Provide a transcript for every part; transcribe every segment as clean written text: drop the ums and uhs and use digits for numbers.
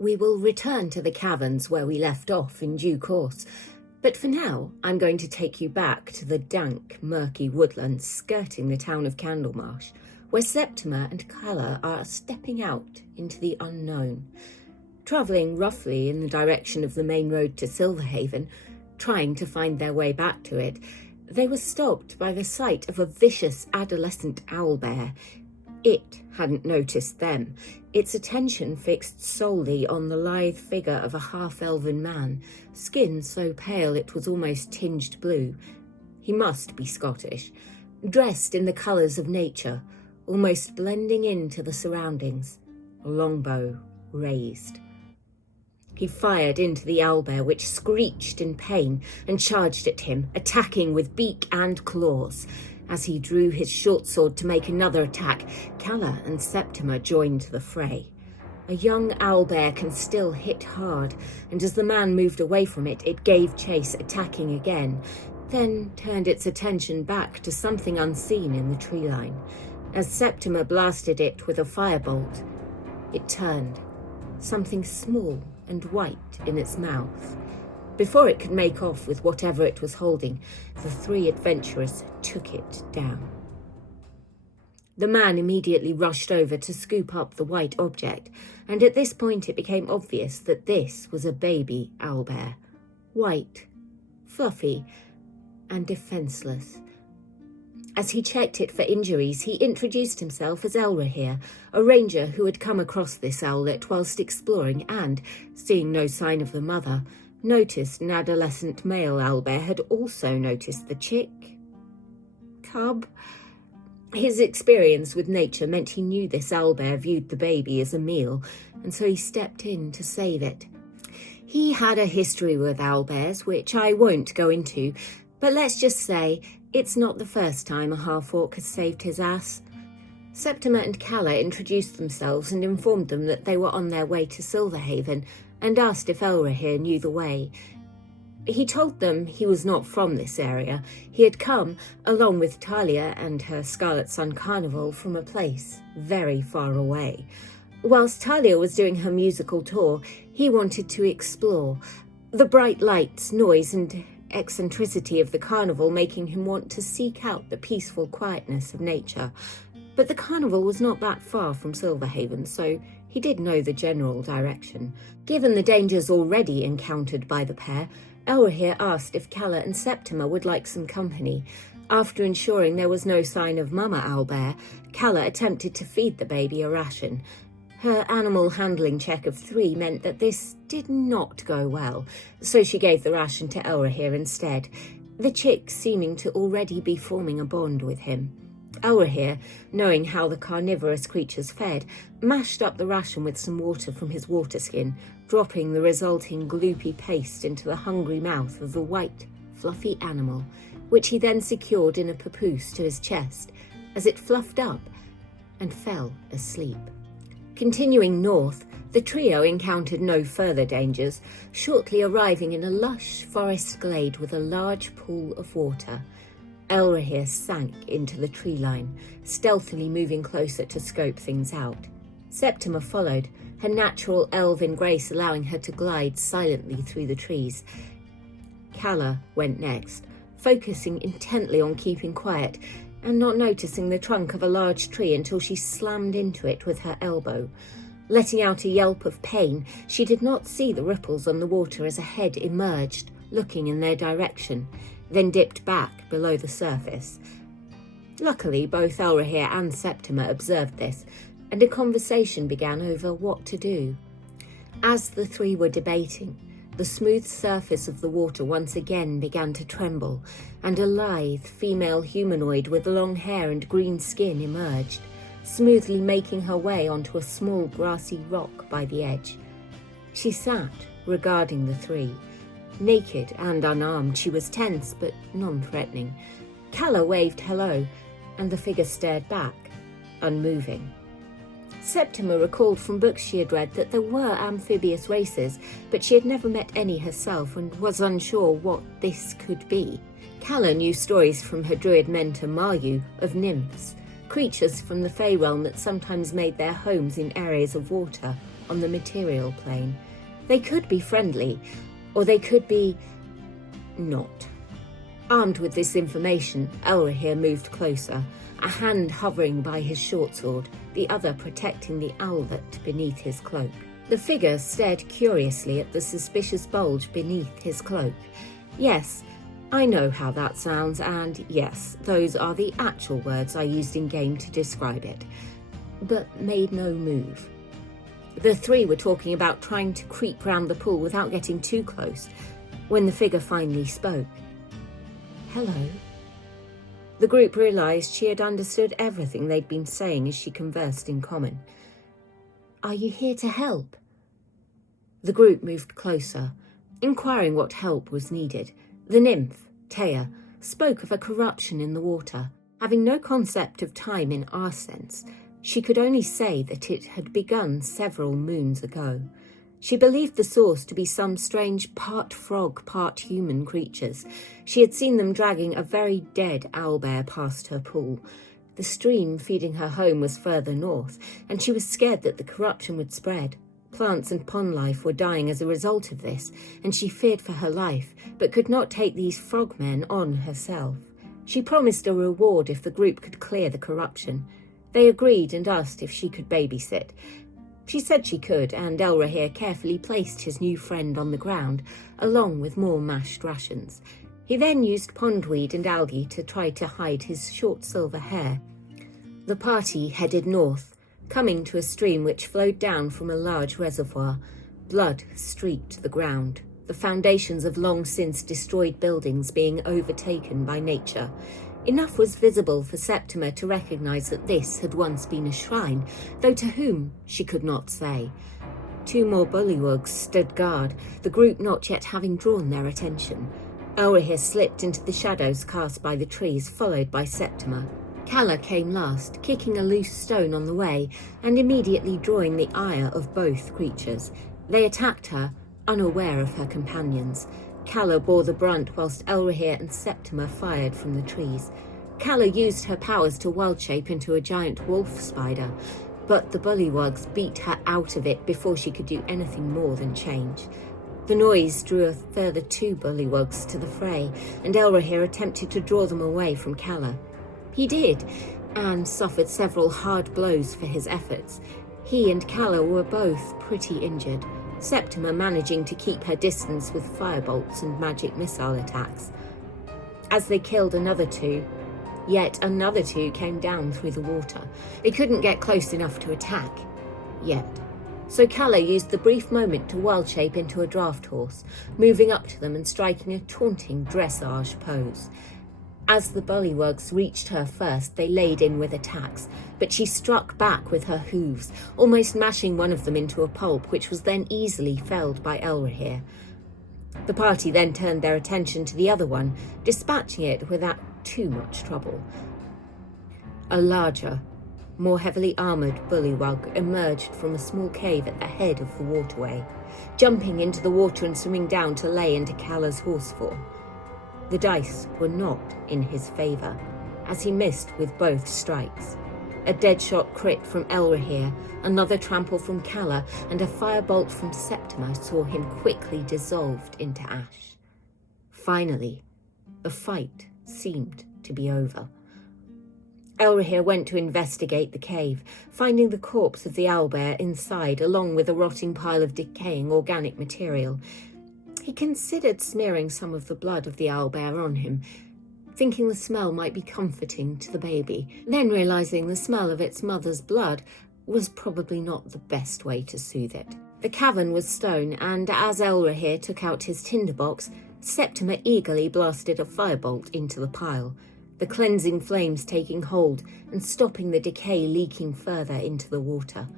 We will return to the caverns where we left off in due course, but for now I'm going to take you back to the dank, murky woodlands skirting the town of Candlemarsh, where Septima and Calla are stepping out into the unknown. Travelling roughly in the direction of the main road to Silverhaven, trying to find their way back to it, they were stopped by the sight of a vicious adolescent owlbear. It hadn't noticed them, its attention fixed solely on the lithe figure of a half-elven man, skin so pale it was almost tinged blue. He must be Scottish, dressed in the colours of nature, almost blending into the surroundings, a longbow raised. He fired into the owlbear, which screeched in pain and charged at him, attacking with beak and claws. As he drew his short sword to make another attack, Calla and Septima joined the fray. A young owlbear can still hit hard, and as the man moved away from it, it gave chase, attacking again, then turned its attention back to something unseen in the tree line. As Septima blasted it with a firebolt, it turned, something small and white in its mouth. Before it could make off with whatever it was holding, the three adventurers took it down. The man immediately rushed over to scoop up the white object, and at this point it became obvious that this was a baby owlbear. White, fluffy, and defenceless. As he checked it for injuries, he introduced himself as Elrahir, a ranger who had come across this owlet whilst exploring and, seeing no sign of the mother, noticed an adolescent male owlbear had also noticed the cub. His experience with nature meant he knew this owlbear viewed the baby as a meal, and so he stepped in to save it. He had a history with owlbears, which I won't go into, but let's just say it's not the first time a half-orc has saved his ass. Septima and Calla introduced themselves and informed them that they were on their way to Silverhaven and asked if Elrahir knew the way. He told them he was not from this area. He had come, along with Talia and her Scarlet Sun Carnival, from a place very far away. Whilst Talia was doing her musical tour, he wanted to explore, the bright lights, noise and eccentricity of the carnival making him want to seek out the peaceful quietness of nature. But the carnival was not that far from Silverhaven, so he did know the general direction. Given the dangers already encountered by the pair, Elrahir asked if Calla and Septima would like some company. After ensuring there was no sign of Mama Owlbear, Calla attempted to feed the baby a ration. Her animal handling check of 3 meant that this did not go well, so she gave the ration to Elrahir instead, the chick seeming to already be forming a bond with him. Elrahir, knowing how the carnivorous creatures fed, mashed up the ration with some water from his water skin, dropping the resulting gloopy paste into the hungry mouth of the white, fluffy animal, which he then secured in a papoose to his chest as it fluffed up and fell asleep. Continuing north, the trio encountered no further dangers, shortly arriving in a lush forest glade with a large pool of water. Elrahir sank into the tree line, stealthily moving closer to scope things out. Septima followed, her natural elven grace allowing her to glide silently through the trees. Calla went next, focusing intently on keeping quiet and not noticing the trunk of a large tree until she slammed into it with her elbow. Letting out a yelp of pain, she did not see the ripples on the water as a head emerged, looking in their direction, then dipped back below the surface. Luckily, both Elrahir and Septima observed this, and a conversation began over what to do. As the three were debating, the smooth surface of the water once again began to tremble, and a lithe female humanoid with long hair and green skin emerged, smoothly making her way onto a small grassy rock by the edge. She sat, regarding the three. Naked and unarmed, she was tense but non-threatening. Calla waved hello, and the figure stared back, unmoving. Septima recalled from books she had read that there were amphibious races, but she had never met any herself and was unsure what this could be. Calla knew stories from her druid mentor Maryu of nymphs, creatures from the Fey realm that sometimes made their homes in areas of water, on the material plane. They could be friendly, or they could be not. Armed with this information, Elrahir moved closer, a hand hovering by his short sword, the other protecting the owlet beneath his cloak. The figure stared curiously at the suspicious bulge beneath his cloak. Yes, I know how that sounds, and yes, those are the actual words I used in-game to describe it, but made no move. The three were talking about trying to creep round the pool without getting too close, when the figure finally spoke. "Hello." The group realised she had understood everything they'd been saying as she conversed in common. "Are you here to help?" The group moved closer, inquiring what help was needed. The nymph, Taya, spoke of a corruption in the water. Having no concept of time in our sense, she could only say that it had begun several moons ago. She believed the source to be some strange part frog, part human creatures. She had seen them dragging a very dead owlbear past her pool. The stream feeding her home was further north, and she was scared that the corruption would spread. Plants and pond life were dying as a result of this, and she feared for her life, but could not take these frogmen on herself. She promised a reward if the group could clear the corruption. They agreed and asked if she could babysit. She said she could, and Elrahir carefully placed his new friend on the ground, along with more mashed rations. He then used pondweed and algae to try to hide his short silver hair. The party headed north, coming to a stream which flowed down from a large reservoir. Blood streaked the ground, the foundations of long since destroyed buildings being overtaken by nature. Enough was visible for Septima to recognise that this had once been a shrine, though to whom she could not say. 2 more bullywugs stood guard, the group not yet having drawn their attention. Elrahir slipped into the shadows cast by the trees, followed by Septima. Calla came last, kicking a loose stone on the way, and immediately drawing the ire of both creatures. They attacked her, unaware of her companions. Calla bore the brunt whilst Elrahir and Septima fired from the trees. Calla used her powers to wild shape into a giant wolf spider, but the bullywugs beat her out of it before she could do anything more than change. The noise drew a further 2 bullywugs to the fray, and Elrahir attempted to draw them away from Calla. He did, and suffered several hard blows for his efforts. He and Calla were both pretty injured, Septima managing to keep her distance with firebolts and magic missile attacks. As they killed another 2, yet another 2 came down through the water. They couldn't get close enough to attack, yet. So Calla used the brief moment to wild shape into a draft horse, moving up to them and striking a taunting dressage pose. As the bullywugs reached her first, they laid in with attacks, but she struck back with her hooves, almost mashing one of them into a pulp, which was then easily felled by Elrahir. The party then turned their attention to the other one, dispatching it without too much trouble. A larger, more heavily armoured bullywug emerged from a small cave at the head of the waterway, jumping into the water and swimming down to lay into Calla's horse form. The dice were not in his favour, as he missed with both strikes. A dead-shot crit from Elrahir, another trample from Calla, and a firebolt from Septima saw him quickly dissolved into ash. Finally, the fight seemed to be over. Elrahir went to investigate the cave, finding the corpse of the owlbear inside, along with a rotting pile of decaying organic material. He considered smearing some of the blood of the owlbear on him, thinking the smell might be comforting to the baby, then realising the smell of its mother's blood was probably not the best way to soothe it. The cavern was stone, and as Elrahir took out his tinderbox, Septima eagerly blasted a firebolt into the pile, the cleansing flames taking hold and stopping the decay leaking further into the water.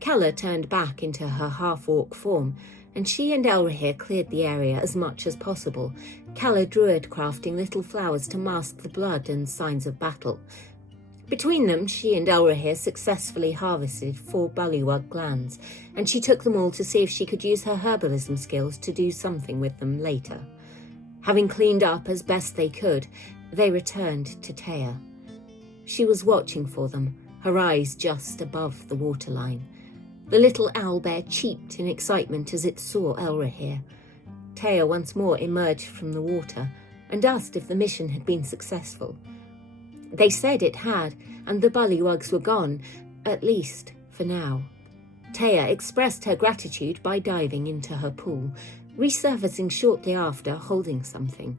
Calla turned back into her half-orc form, and she and Elrahir cleared the area as much as possible, Calla druid crafting little flowers to mask the blood and signs of battle. Between them, she and Elrahir successfully harvested 4 bullywug glands, and she took them all to see if she could use her herbalism skills to do something with them later. Having cleaned up as best they could, they returned to Taya. She was watching for them, her eyes just above the waterline. The little owlbear cheeped in excitement as it saw Elrahir. Taya once more emerged from the water and asked if the mission had been successful. They said it had, and the bullywugs were gone, at least for now. Taya expressed her gratitude by diving into her pool, resurfacing shortly after holding something,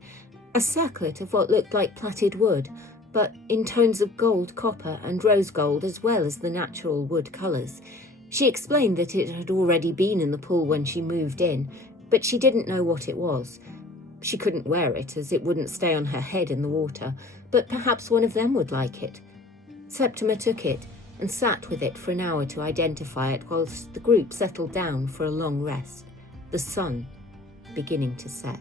a circlet of what looked like plaited wood, but in tones of gold, copper and rose gold as well as the natural wood colours. She explained that it had already been in the pool when she moved in, but she didn't know what it was. She couldn't wear it as it wouldn't stay on her head in the water, but perhaps one of them would like it. Septima took it and sat with it for an hour to identify it whilst the group settled down for a long rest, the sun beginning to set.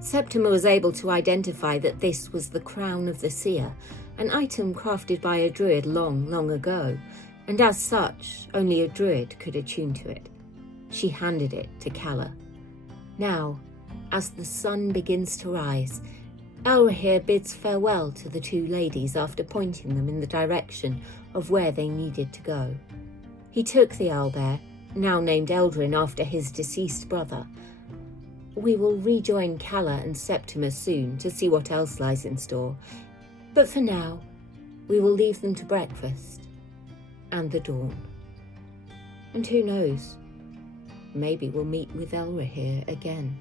Septima was able to identify that this was the crown of the seer, an item crafted by a druid long, long ago, and as such, only a druid could attune to it. She handed it to Calla. Now, as the sun begins to rise, Elrahir bids farewell to the two ladies after pointing them in the direction of where they needed to go. He took the owlbear, now named Eldrin after his deceased brother. We will rejoin Calla and Septima soon to see what else lies in store, but for now, we will leave them to breakfast and the dawn. And who knows, maybe we'll meet with Elrahir again.